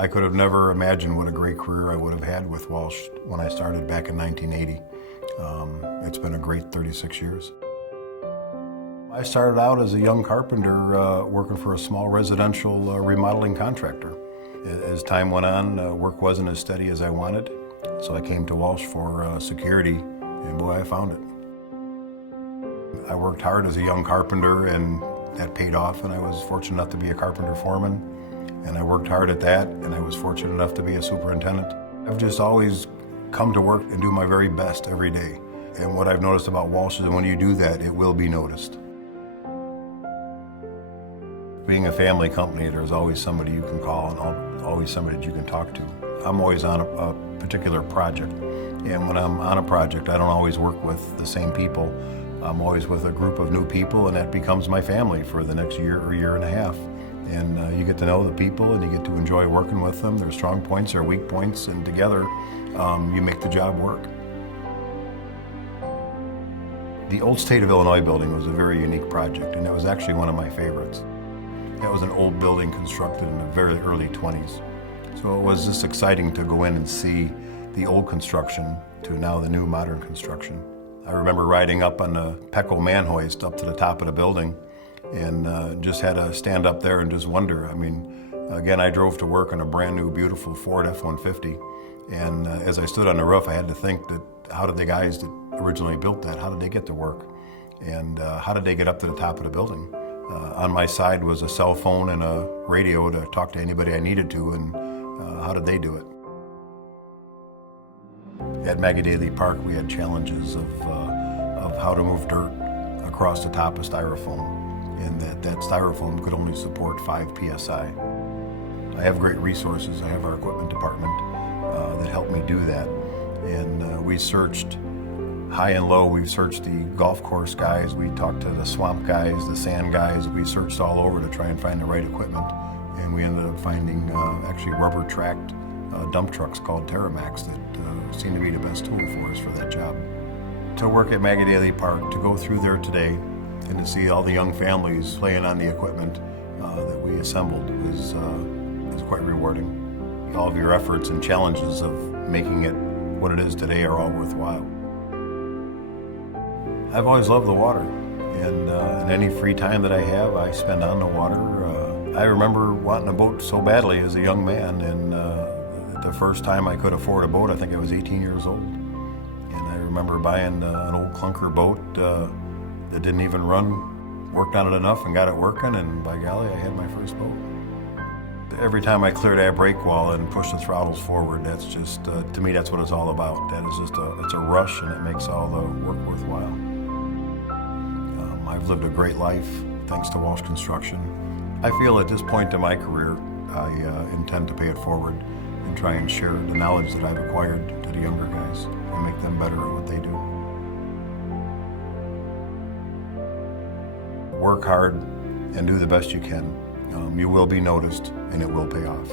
I could have never imagined what a great career I would have had with Walsh when I started back in 1980. It's been a great 36 years. I started out as a young carpenter working for a small residential remodeling contractor. As time went on, work wasn't as steady as I wanted, so I came to Walsh for security, and boy, I found it. I worked hard as a young carpenter, and that paid off, and I was fortunate enough to be a carpenter foreman, and I worked hard at that, and I was fortunate enough to be a superintendent. I've just always come to work and do my very best every day, and what I've noticed about Walsh is that when you do that, it will be noticed. Being a family company, there's always somebody you can call and always somebody that you can talk to. I'm always on a particular project, and when I'm on a project, I don't always work with the same people. I'm always with a group of new people, and that becomes my family for the next year or year and a half. And you get to know the people, and you get to enjoy working with them. Their strong points, their weak points, and together you make the job work. The old State of Illinois building was a very unique project, and it was actually one of my favorites. That was an old building constructed in the very early 20s. So it was just exciting to go in and see the old construction to now the new modern construction. I remember riding up on the Pecco man hoist up to the top of the building and just had to stand up there and just wonder. I mean, again, I drove to work on a brand new, beautiful Ford F-150. And as I stood on the roof, I had to think that how did the guys that originally built that, how did they get to work? And how did they get up to the top of the building? On my side was a cell phone and a radio to talk to anybody I needed to, and how did they do it? At Maggie Park, we had challenges of how to move dirt across the top of styrofoam, and that styrofoam could only support 5 psi. I have great resources. I have our equipment department that helped me do that, and we searched high and low. We've searched the golf course guys, we talked to the swamp guys, the sand guys. We searched all over to try and find the right equipment, and we ended up finding actually rubber-tracked dump trucks called Terramax that seemed to be the best tool for us for that job. To work at Maggie Park, to go through there today, and to see all the young families playing on the equipment that we assembled is quite rewarding. All of your efforts and challenges of making it what it is today are all worthwhile. I've always loved the water, and any free time that I have, I spend on the water. I remember wanting a boat so badly as a young man, and the first time I could afford a boat, I think I was 18 years old. And I remember buying an old clunker boat that didn't even run, worked on it enough and got it working, and by golly, I had my first boat. Every time I clear that brake wall and push the throttles forward, that's just, to me, that's what it's all about. That is just it's a rush, and it makes all the work worthwhile. I've lived a great life thanks to Walsh Construction. I feel at this point in my career, I intend to pay it forward and try and share the knowledge that I've acquired to the younger guys and make them better at what they do. Work hard and do the best you can. You will be noticed, and it will pay off.